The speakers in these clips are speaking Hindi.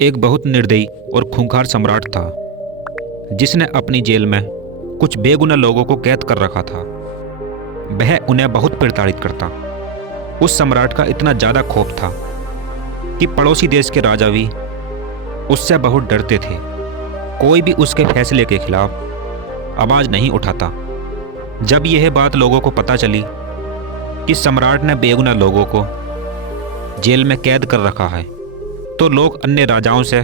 एक बहुत निर्दयी और खूंखार सम्राट था जिसने अपनी जेल में कुछ बेगुनाह लोगों को कैद कर रखा था। वह उन्हें बहुत प्रताड़ित करता। उस सम्राट का इतना ज़्यादा खौफ था कि पड़ोसी देश के राजा भी उससे बहुत डरते थे। कोई भी उसके फैसले के खिलाफ आवाज़ नहीं उठाता। जब यह बात लोगों को पता चली कि सम्राट ने बेगुनाह लोगों को जेल में कैद कर रखा है, तो लोग अन्य राजाओं से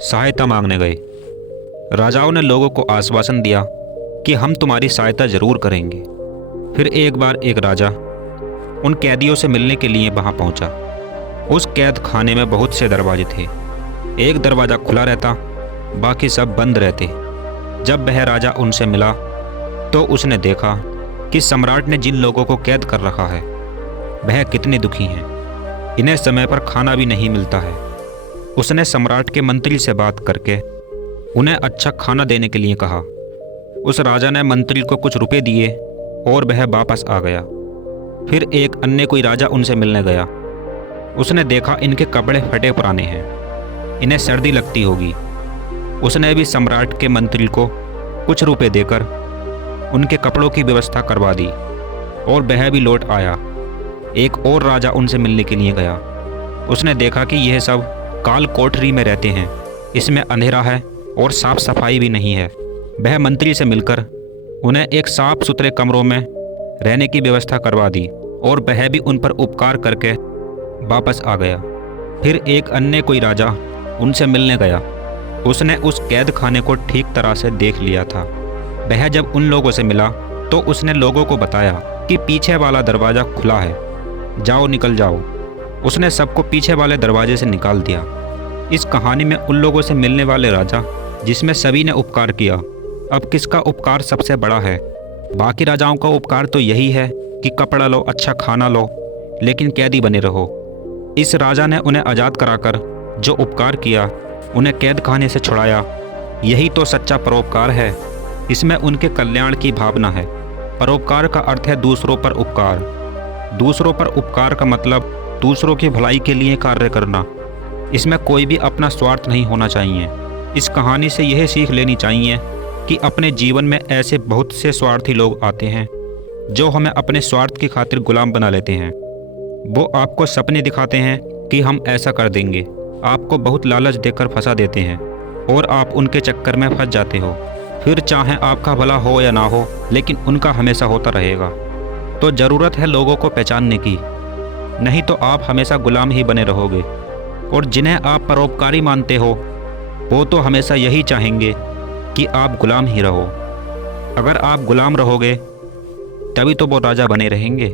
सहायता मांगने गए। राजाओं ने लोगों को आश्वासन दिया कि हम तुम्हारी सहायता जरूर करेंगे। फिर एक बार एक राजा उन कैदियों से मिलने के लिए वहां पहुंचा। उस कैद खाने में बहुत से दरवाजे थे। एक दरवाज़ा खुला रहता, बाकी सब बंद रहते। जब वह राजा उनसे मिला तो उसने देखा कि सम्राट ने जिन लोगों को कैद कर रखा है वह कितने दुखी हैं। इन्हें समय पर खाना भी नहीं मिलता है। उसने सम्राट के मंत्री से बात करके उन्हें अच्छा खाना देने के लिए कहा। उस राजा ने मंत्री को कुछ रुपए दिए और वह वापस आ गया। फिर एक अन्य कोई राजा उनसे मिलने गया। उसने देखा इनके कपड़े फटे पुराने हैं, इन्हें सर्दी लगती होगी। उसने भी सम्राट के मंत्री को कुछ रुपए देकर उनके कपड़ों की व्यवस्था करवा दी और वह भी लौट आया। एक और राजा उनसे मिलने के लिए गया। उसने देखा कि यह सब काल कोठरी में रहते हैं, इसमें अंधेरा है और साफ सफाई भी नहीं है। वह मंत्री से मिलकर उन्हें एक साफ सुथरे कमरों में रहने की व्यवस्था करवा दी और वह भी उन पर उपकार करके वापस आ गया। फिर एक अन्य कोई राजा उनसे मिलने गया। उसने उस कैद खाने को ठीक तरह से देख लिया था। वह जब उन लोगों से मिला तो उसने लोगों को बताया कि पीछे वाला दरवाज़ा खुला है, जाओ निकल जाओ। उसने सबको पीछे वाले दरवाजे से निकाल दिया। इस कहानी में उन लोगों से मिलने वाले राजा जिसमें सभी ने उपकार किया, अब किसका उपकार सबसे बड़ा है? बाकी राजाओं का उपकार तो यही है कि कपड़ा लो, अच्छा खाना लो, लेकिन कैदी बने रहो। इस राजा ने उन्हें आज़ाद कराकर जो उपकार किया, उन्हें कैद खाने से छुड़ाया, यही तो सच्चा परोपकार है। इसमें उनके कल्याण की भावना है। परोपकार का अर्थ है दूसरों पर उपकार। दूसरों पर उपकार का मतलब दूसरों की भलाई के लिए कार्य करना। इसमें कोई भी अपना स्वार्थ नहीं होना चाहिए। इस कहानी से यह सीख लेनी चाहिए कि अपने जीवन में ऐसे बहुत से स्वार्थी लोग आते हैं जो हमें अपने स्वार्थ की खातिर गुलाम बना लेते हैं। वो आपको सपने दिखाते हैं कि हम ऐसा कर देंगे, आपको बहुत लालच देकर फंसा देते हैं और आप उनके चक्कर में फंस जाते हो। फिर चाहे आपका भला हो या ना हो, लेकिन उनका हमेशा होता रहेगा। तो ज़रूरत है लोगों को पहचानने की, नहीं तो आप हमेशा गुलाम ही बने रहोगे। और जिन्हें आप परोपकारी मानते हो वो तो हमेशा यही चाहेंगे कि आप गुलाम ही रहो। अगर आप गुलाम रहोगे तभी तो वो राजा बने रहेंगे।